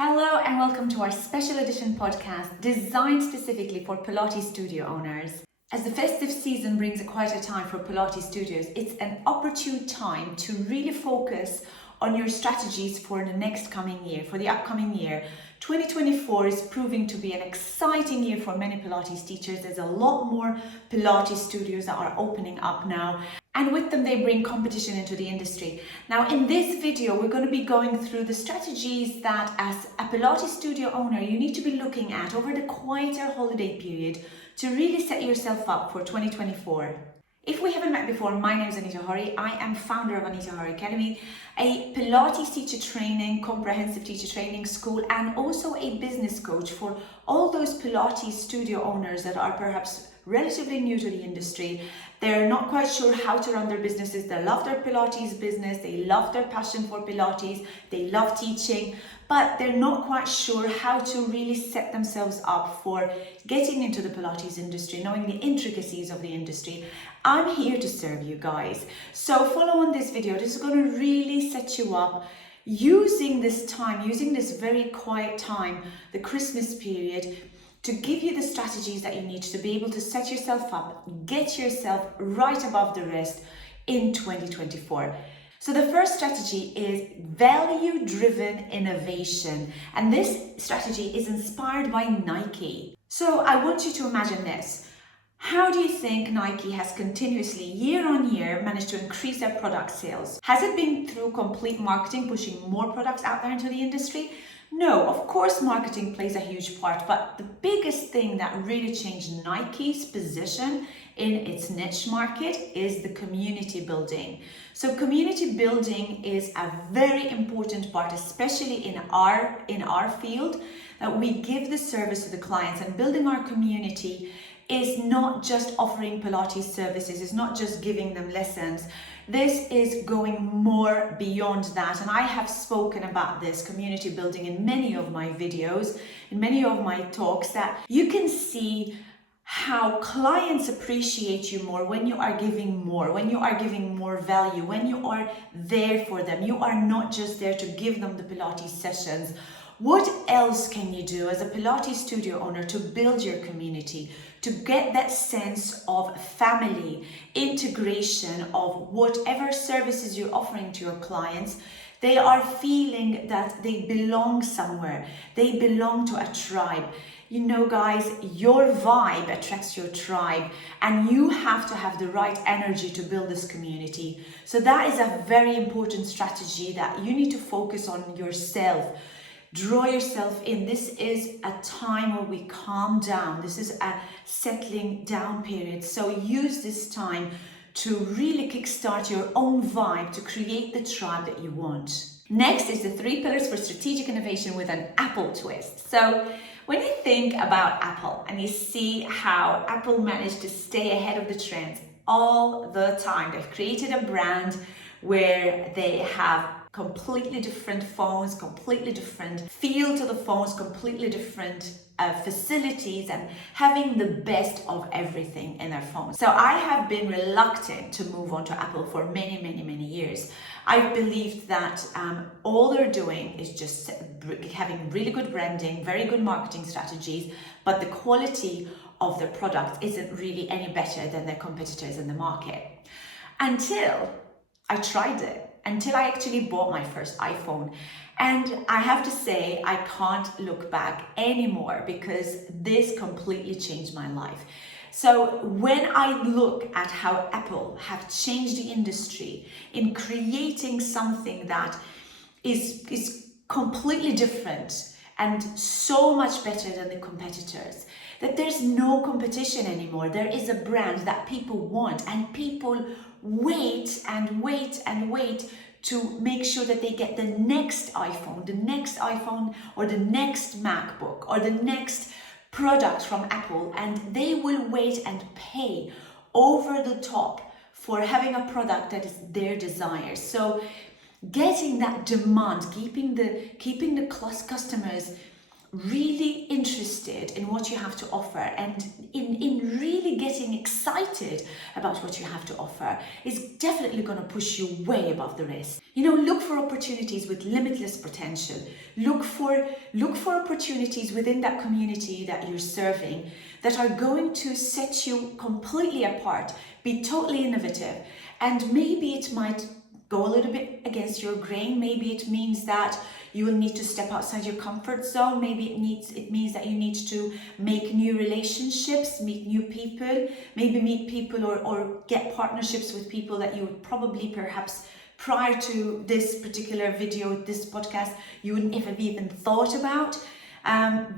Hello and welcome to our special edition podcast designed specifically for Pilates studio owners. As the festive season brings a quieter time for Pilates studios, it's an opportune time to really focus on your strategies for the next coming year, for the upcoming year. 2024 is proving to be an exciting year for many Pilates teachers. There's a lot more Pilates studios that are opening up now, and with them they bring competition into the industry. Now in this video we're going to be going through the strategies that as a Pilates studio owner you need to be looking at over the quieter holiday period to really set yourself up for 2024. If we haven't met before, my name is Anita Horry. I am founder of Anita Horry Academy, a Pilates teacher training, comprehensive teacher training school, and also a business coach for all those Pilates studio owners that are perhaps relatively new to the industry. They're not quite sure how to run their businesses. They love their Pilates business. They love their passion for Pilates. They love teaching, but they're not quite sure how to really set themselves up for getting into the Pilates industry, knowing the intricacies of the industry. I'm here to serve you guys. So follow on this video. This is going to really set you up using this time, using this very quiet time, the Christmas period, to give you the strategies that you need to be able to set yourself up, get yourself right above the rest in 2024. So the first strategy is value-driven innovation. And this strategy is inspired by Nike. So I want you to imagine this. How do you think Nike has continuously, year on year, managed to increase their product sales? Has it been through complete marketing, pushing more products out there into the industry? No, of course marketing plays a huge part, but the biggest thing that really changed Nike's position in its niche market is the community building. So community building is a very important part, especially in our field, that we give the service to the clients, and building our community is not just offering Pilates services, it's not just giving them lessons. This is going more beyond that, and I have spoken about this community building in many of my videos, in many of my talks, that you can see how clients appreciate you more when you are giving more, when you are giving more value, when you are there for them. You are not just there to give them the Pilates sessions. What else can you do as a Pilates studio owner to build your community, to get that sense of family, integration of whatever services you're offering to your clients? They are feeling that they belong somewhere. They belong to a tribe. You know, guys, your vibe attracts your tribe, and you have to have the right energy to build this community. So that is a very important strategy that you need to focus on yourself. Draw yourself in. This is a time where we calm down. This is a settling down period. So use this time to really kickstart your own vibe, to create the tribe that you want. Next is the 3 pillars for strategic innovation with an Apple twist. So when you think about Apple and you see how Apple managed to stay ahead of the trends all the time, they've created a brand where they have completely different phones, completely different feel to the phones, completely different facilities, and having the best of everything in their phones. So I have been reluctant to move on to Apple for many years. I've believed that all they're doing is just having really good branding, very good marketing strategies, but the quality of their product isn't really any better than their competitors in the market. Until I tried it. Until I actually bought my first iPhone. And I have to say, I can't look back anymore because this completely changed my life. So when I look at how Apple have changed the industry in creating something that is completely different and so much better than the competitors, that there's no competition anymore. There is a brand that people want, and people wait and wait and wait to make sure that they get the next iPhone or the next MacBook or the next product from Apple, and they will wait and pay over the top for having a product that is their desire. So getting that demand, keeping the customers really interested in what you have to offer and in really getting excited about what you have to offer is definitely going to push you way above the rest. Look for opportunities with limitless potential. Look for opportunities within that community that you're serving that are going to set you completely apart, be totally innovative, and maybe it might go a little bit against your grain. Maybe it means that you will need to step outside your comfort zone. Maybe it means that you need to make new relationships, meet new people, maybe meet people or get partnerships with people that you would probably perhaps prior to this particular video, this podcast, you wouldn't have even thought about.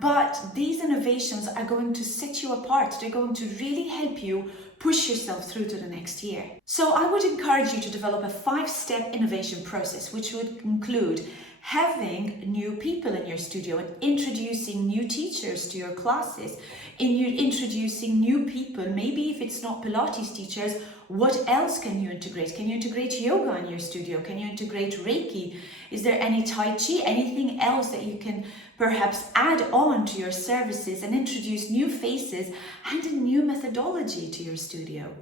But these innovations are going to set you apart. They're going to really help you push yourself through to the next year. So I would encourage you to develop a 5-step innovation process, which would include having new people in your studio and introducing new teachers to your classes, introducing new people. Maybe if it's not Pilates teachers, what else can you integrate? Can you integrate yoga in your studio? Can you integrate Reiki? Is there any Tai Chi? Anything else that you can perhaps add on to your services and introduce new faces and a new methodology to your studio?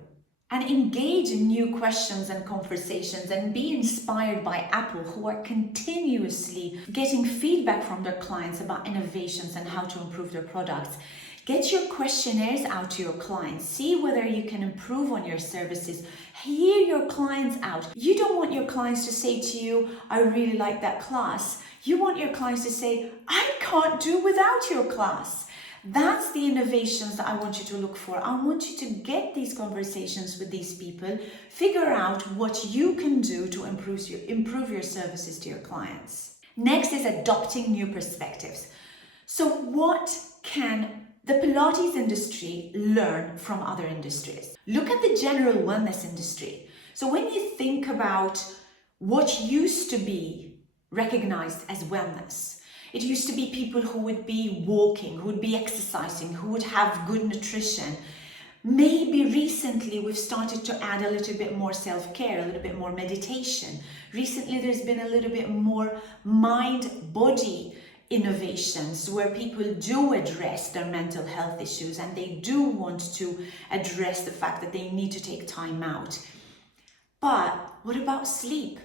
And engage in new questions and conversations and be inspired by Apple, who are continuously getting feedback from their clients about innovations and how to improve their products. Get your questionnaires out to your clients. See whether you can improve on your services. Hear your clients out. You don't want your clients to say to you, I really like that class. You want your clients to say, I can't do without your class. That's the innovations that I want you to look for. I want you to get these conversations with these people, figure out what you can do to improve your services to your clients. Next is adopting new perspectives. So what can the Pilates industry learn from other industries? Look at the general wellness industry. So when you think about what used to be recognized as wellness, it used to be people who would be walking, who would be exercising, who would have good nutrition. Maybe recently we've started to add a little bit more self-care, a little bit more meditation. Recently there's been a little bit more mind-body innovations where people do address their mental health issues and they do want to address the fact that they need to take time out. But what about sleep?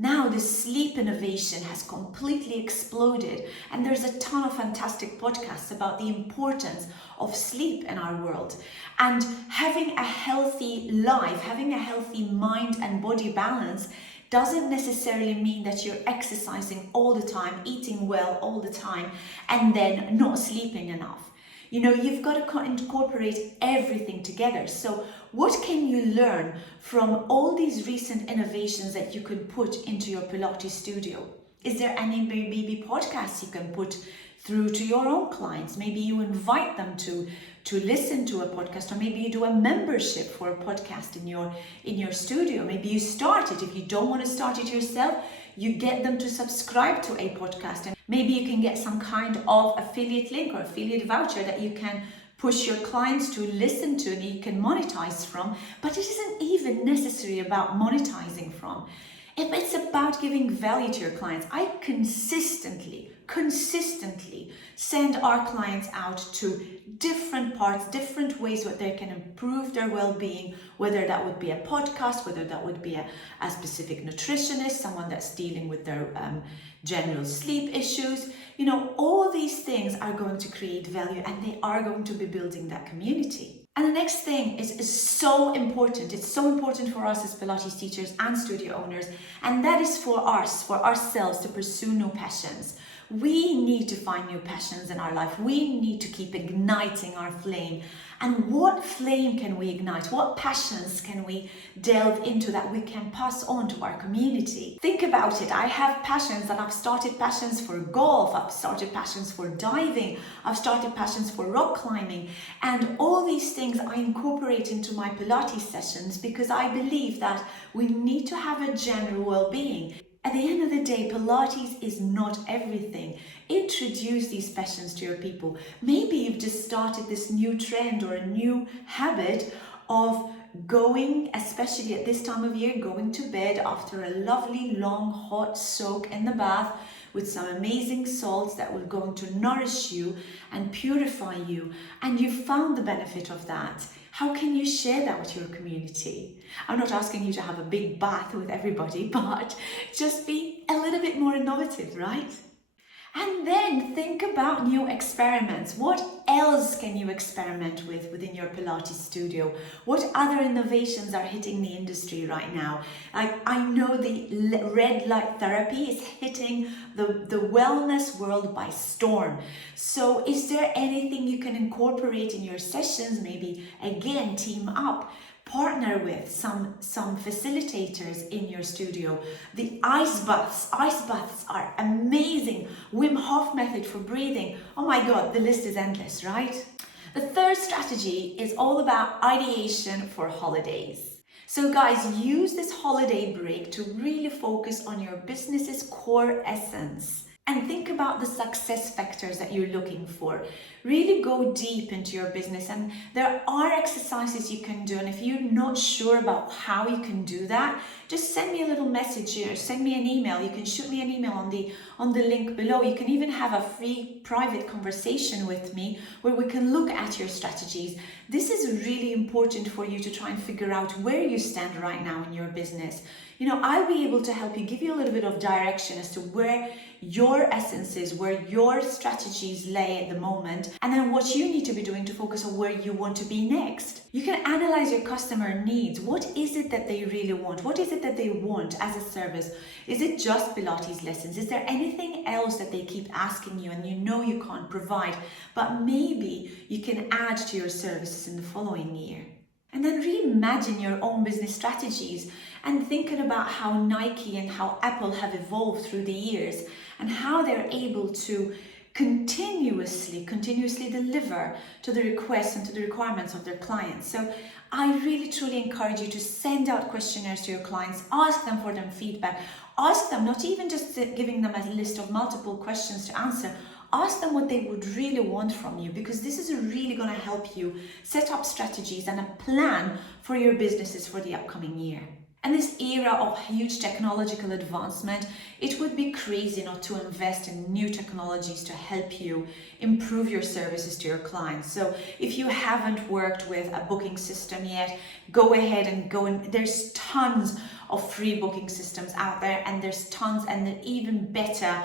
Now the sleep innovation has completely exploded and there's a ton of fantastic podcasts about the importance of sleep in our world. And having a healthy life, having a healthy mind and body balance doesn't necessarily mean that you're exercising all the time, eating well all the time, and then not sleeping enough. You've got to incorporate everything together. So what can you learn from all these recent innovations that you can put into your Pilates studio? Is there any maybe podcasts you can put through to your own clients? Maybe you invite them to listen to a podcast, or maybe you do a membership for a podcast in your studio. Maybe you start it. If you don't want to start it yourself, you get them to subscribe to a podcast, and maybe you can get some kind of affiliate link or affiliate voucher that you can push your clients to listen to and you can monetize from. But it isn't even necessary about monetizing from. It's about giving value to your clients. I consistently send our clients out to different parts, different ways where they can improve their well-being, whether that would be a podcast, whether that would be a specific nutritionist, someone that's dealing with their general sleep issues. All these things are going to create value and they are going to be building that community. And the next thing is so important. It's so important for us as Pilates teachers and studio owners, and that is for ourselves to pursue new passions. We need to find new passions in our life. We need to keep igniting our flame. And what flame can we ignite? What passions can we delve into that we can pass on to our community? Think about it. I have passions, and I've started passions for golf. I've started passions for diving. I've started passions for rock climbing. And all these things I incorporate into my Pilates sessions because I believe that we need to have a general well-being. At the end of the day, Pilates is not everything. Introduce these passions to your people. Maybe you've just started this new trend or a new habit of going, especially at this time of year, going to bed after a lovely long hot soak in the bath with some amazing salts that will going to nourish you and purify you, and you found the benefit of that. How can you share that with your community? I'm not asking you to have a big bath with everybody, but just be a little bit more innovative, right? And then think about new experiments. What else can you experiment with within your Pilates studio? What other innovations are hitting the industry right now? I know the red light therapy is hitting the wellness world by storm. So is there anything you can incorporate in your sessions? Maybe again, team up. Partner with some facilitators in your studio. The ice baths are amazing. Wim Hof method for breathing. Oh my God, the list is endless, right? The third strategy is all about ideation for holidays. So guys, use this holiday break to really focus on your business's core essence. And think about the success factors that you're looking for. Really go deep into your business, and there are exercises you can do. And if you're not sure about how you can do that, just send me a little message or send me an email. You can shoot me an email on the link below. You can even have a free private conversation with me where we can look at your strategies. This is really important for you to try and figure out where you stand right now in your business. You know, I'll be able to help you, give you a little bit of direction as to where your essence is, where your strategies lay at the moment, and then what you need to be doing to focus on where you want to be next. You can analyze your customer needs. What is it that they really want? What is it that they want as a service? Is it just Pilates lessons? Is there anything else that they keep asking you and you know you can't provide, but maybe you can add to your services in the following year? And then reimagine your own business strategies and thinking about how Nike and how Apple have evolved through the years and how they're able to continuously deliver to the requests and to the requirements of their clients. So I really truly encourage you to send out questionnaires to your clients, ask them for their feedback, ask them, not even just giving them a list of multiple questions to answer, ask them what they would really want from you, because this is really going to help you set up strategies and a plan for your businesses for the upcoming year. And this era of huge technological advancement, it would be crazy not to invest in new technologies to help you improve your services to your clients. So if you haven't worked with a booking system yet, go ahead and go in. There's tons of free booking systems out there, and there's tons and even better,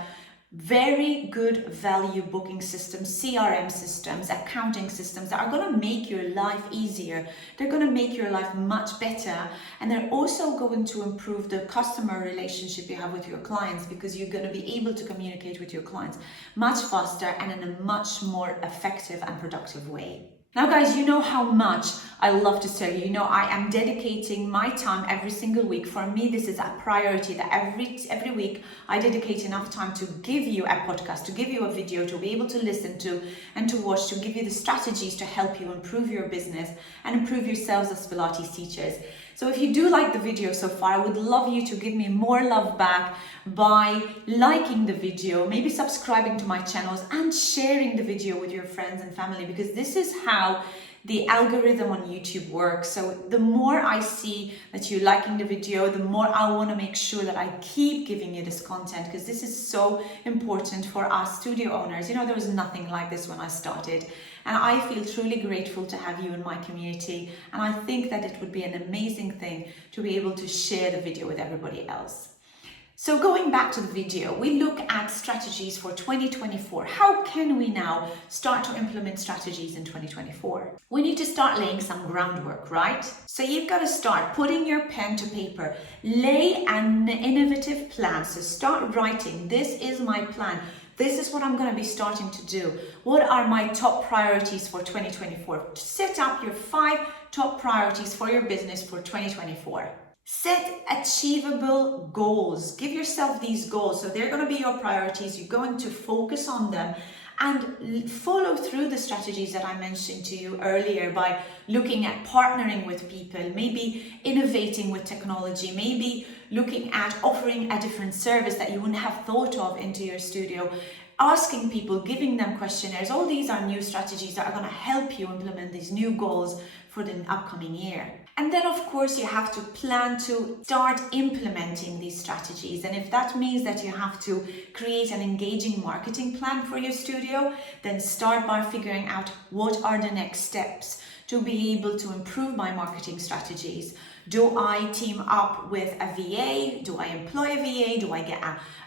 very good value booking systems, CRM systems, accounting systems that are going to make your life easier. They're going to make your life much better, and they're also going to improve the customer relationship you have with your clients, because you're going to be able to communicate with your clients much faster and in a much more effective and productive way. Now guys, you know how much I love to tell you. You know, I am dedicating my time every single week. For me, this is a priority that every week I dedicate enough time to give you a podcast, to give you a video, to be able to listen to and to watch, to give you the strategies to help you improve your business and improve yourselves as Pilates teachers. So if you do like the video so far, I would love you to give me more love back by liking the video, maybe subscribing to my channels and sharing the video with your friends and family, because this is how the algorithm on YouTube works. So the more I see that you're liking the video, the more I want to make sure that I keep giving you this content, because this is so important for us studio owners. You know, there was nothing like this when I started. And I feel truly grateful to have you in my community. And I think that it would be an amazing thing to be able to share the video with everybody else. So going back to the video, we look at strategies for 2024. How can we now start to implement strategies in 2024? We need to start laying some groundwork, right? So you've got to start putting your pen to paper, lay an innovative plan. So start writing, this is my plan. This is what I'm going to be starting to do. What are my top priorities for 2024? Set up your 5 top priorities for your business for 2024. Set achievable goals. Give yourself these goals. So they're going to be your priorities. You're going to focus on them and follow through the strategies that I mentioned to you earlier by looking at partnering with people, maybe innovating with technology, maybe looking at offering a different service that you wouldn't have thought of into your studio. asking people, giving them questionnaires. All these are new strategies that are going to help you implement these new goals for the upcoming year. And then of course you have to plan to start implementing these strategies. And if that means that you have to create an engaging marketing plan for your studio, then start by figuring out what are the next steps to be able to improve my marketing strategies. Do I team up with a VA? Do I employ a VA? Do I get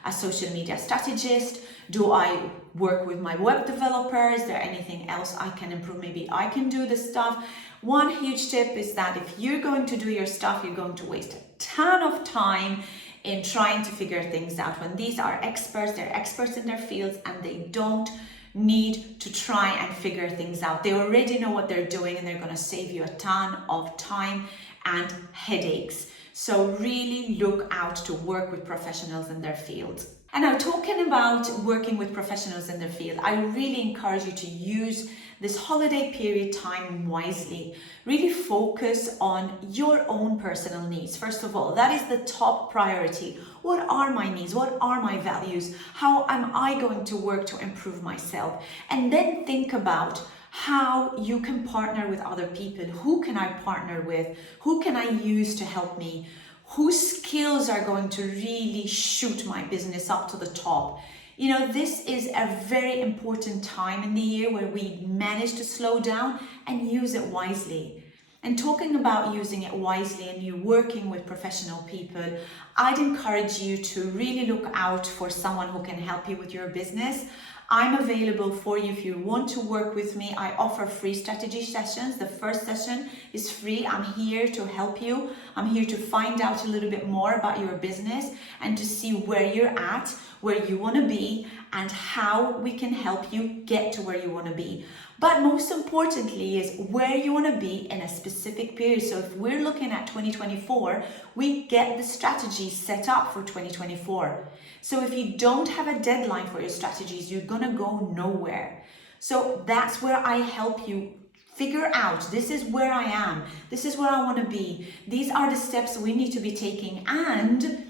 a social media strategist? Do I work with my web developer? Is there anything else I can improve? Maybe I can do the stuff. One huge tip is that if you're going to do your stuff, you're going to waste a ton of time in trying to figure things out. When these are experts, they're experts in their fields and they don't need to try and figure things out. They already know what they're doing and they're going to save you a ton of time and headaches. So really look out to work with professionals in their field. And now, talking about working with professionals in their field, I really encourage you to use this holiday period time wisely. Really focus on your own personal needs. First of all, that is the top priority. What are my needs? What are my values? How am I going to work to improve myself? And then think about how you can partner with other people. Who can I partner with? Who can I use to help me? Whose skills are going to really shoot my business up to the top? You know, this is a very important time in the year where we manage to slow down and use it wisely. And talking about using it wisely and you working with professional people, I'd encourage you to really look out for someone who can help you with your business. I'm available for you if you want to work with me. I offer free strategy sessions. The first session is free. I'm here to help you. I'm here to find out a little bit more about your business and to see where you're at, where you want to be, and how we can help you get to where you want to be. But most importantly is where you want to be in a specific period. So if we're looking at 2024, we get the strategy set up for 2024. So if you don't have a deadline for your strategies, you're going to go nowhere. So that's where I help you figure out, this is where I am. This is where I want to be. These are the steps we need to be taking. And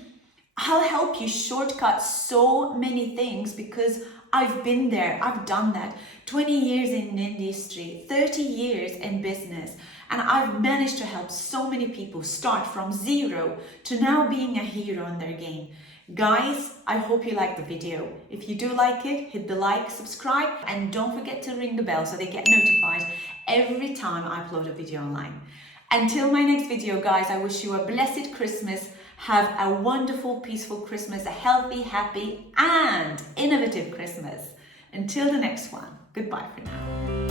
I'll help you shortcut so many things because I've been there, I've done that. 20 years in the industry, 30 years in business, and I've managed to help so many people start from zero to now being a hero in their game. Guys, I hope you liked the video. If you do like it, hit the like, subscribe, and don't forget to ring the bell so they get notified every time I upload a video online. Until my next video, guys, I wish you a blessed Christmas. Have a wonderful, peaceful Christmas, a healthy, happy, and innovative Christmas. Until the next one, goodbye for now.